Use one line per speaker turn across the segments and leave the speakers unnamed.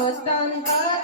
मस्तान का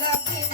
love you.